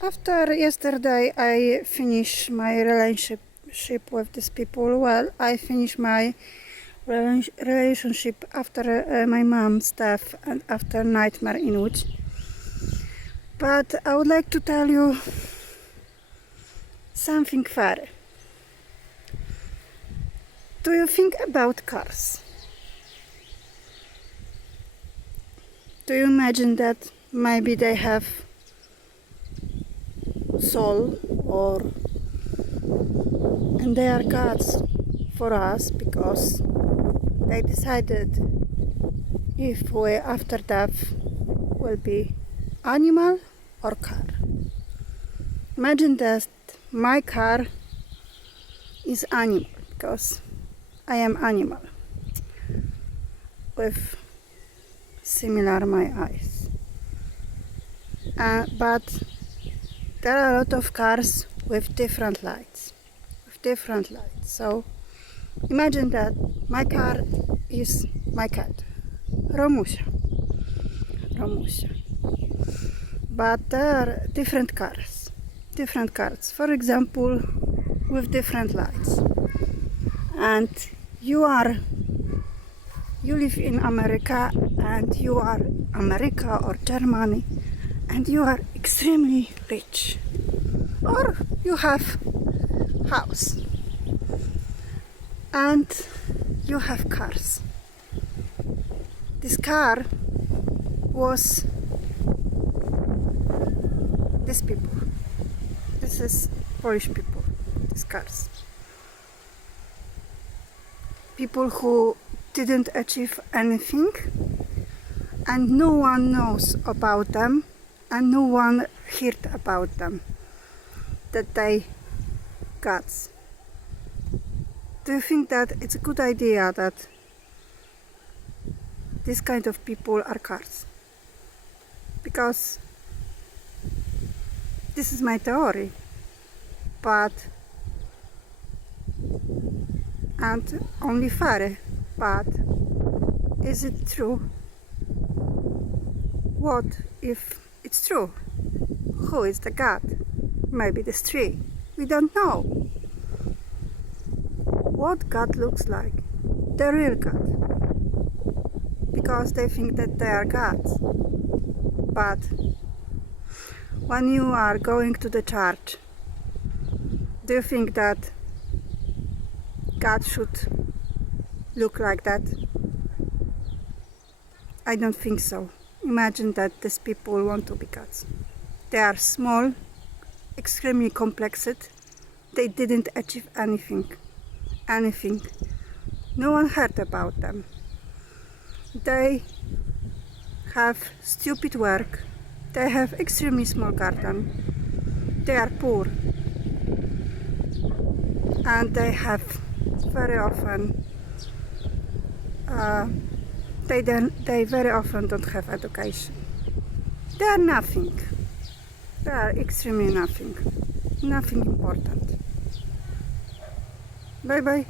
After yesterday, I finished my relationship with these people. Well, I finished my relationship after my mom's death and after Nightmare in Łódź. But I would like to tell you something funny. Do you think about cars? Do you imagine that maybe they have soul and they are gods for us because they decided if we after death will be animal or car. Imagine that my car is animal because I am animal with similar my eyes, but there are a lot of cars with different lights. So imagine that my car is my cat, Romusia. But there are different cars. For example, with different lights. And you live in America, and you are America or Germany, and you are extremely rich, or you have house and you have cars. This car was these people. This is Polish people. These cars. People who didn't achieve anything, and no one knows about them, and no one heard about them, that they gods. Do you think that it's a good idea that this kind of people are cars? Because this is my theory, and only fair, but is it true? What if it's true? Who is the God? Maybe this tree. We don't know. What God looks like? The real God. Because they think that they are gods. But when you are going to the church, do you think that God should look like that? I don't think so. Imagine that these people want to be gods. They are small, extremely complexed. They didn't achieve anything. No one heard about them. They have stupid work. They have extremely small garden. They are poor. And they have very often they very often don't have education. They are nothing. They are extremely nothing. Nothing important. Bye bye.